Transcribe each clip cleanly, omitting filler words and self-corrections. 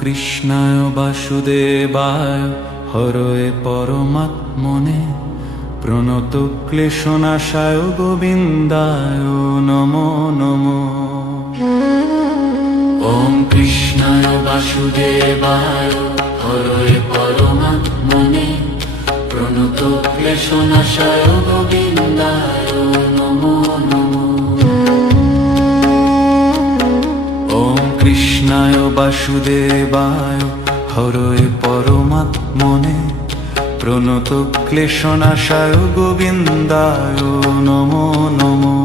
কৃষ্ণায় বাসুদেবায় হরয়ে পরমাত্মনে প্রণত ক্লেশনাশায় গোবিন্দায় নমো নমো। ওম কৃষ্ণায় বাসুদেবায় হরয়ে পরমাত্মনে প্রণত ক্লেশনাশায় গোবিন্দায় নমো নমো। ওম কৃষ্ণায় বাসুদেবায় হরয়ে পরমাত্মনে প্রণত ক্লেশনাশায় গোবিন্দায় নমো নমো।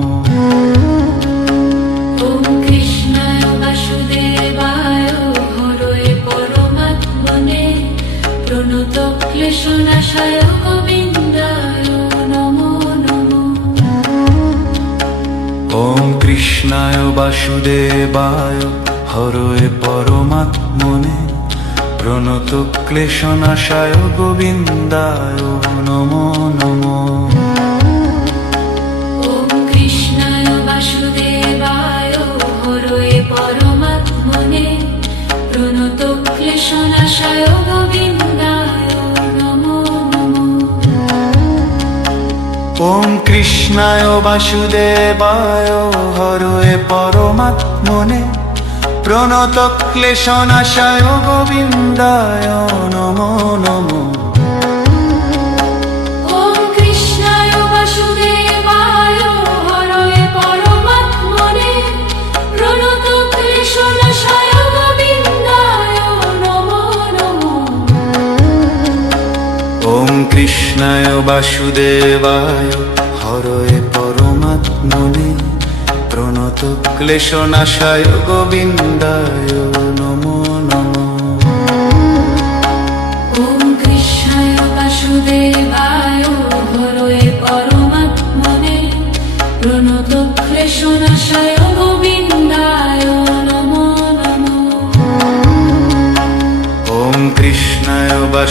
ওম কৃষ্ণায় বাসুদেবায় হরয়ে পরমাত্মনে প্রণত ক্লেশনাশায় গোবিন্দায় নমো নমো। ওম কৃষ্ণায় বাসুদেবায় হরয়ে পরমাত্মনে প্রণত ক্লেশনাশায় গোবিন্দায় নমো নমো। ওম কৃষ্ণায় বাসুদেবায় হরয়ে পরমাত্মনে প্রণত ক্লেশনাশায় গোবিন্দায় নমো নমো। ওম কৃষ্ণায় বাসুদেবায় হরয়ে পরমাত্মনে প্রণত ক্লেশনাশায় গোবিন্দায় নমো নমো। ওম কৃষ্ণায় বাসুদেবায় হরয়ে পরমাত্মনে প্রণত ক্লেশনাশায় গোবিন্দায় নমো নমো। ওম কৃষ্ণায় বাসুদেবায় হরয়ে পরমাত্মনে প্রণত ক্লেশনাশায় গোবিন্দায় নমো নমো। ওম কৃষ্ণায় বাসুদেবায়